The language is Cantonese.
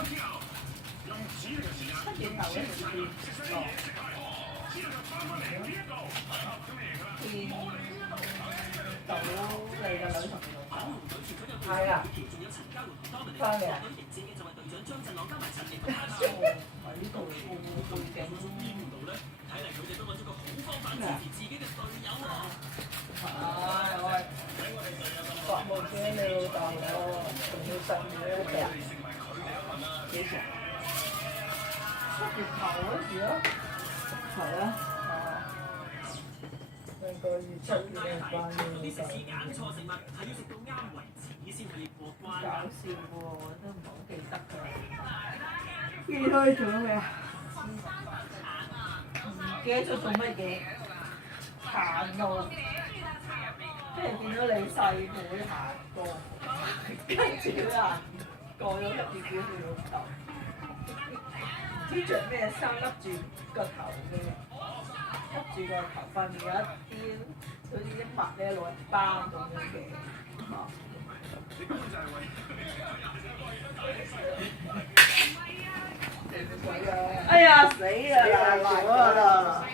七月頭嗰陣時落，見到你嘅女同你老婆。係啊，翻嚟啊！喺呢度背景。唉，我國務卿你老豆喎，仲要信佢一隻。幾時？7月頭嗰時咯。係啊。上個月7月關嘅就。搞笑喎，我都唔係好記得㗎。記開咗未啊？唔記得咗做乜嘢？行路，即係見到你細妹行過，跟住啊過咗入去叫佢老豆，唔知着咩衫笠住個頭嘅，笠住個頭塊面有一啲好似啲墨咧老人斑咁樣嘅。哎呀死啦！爛咗啦！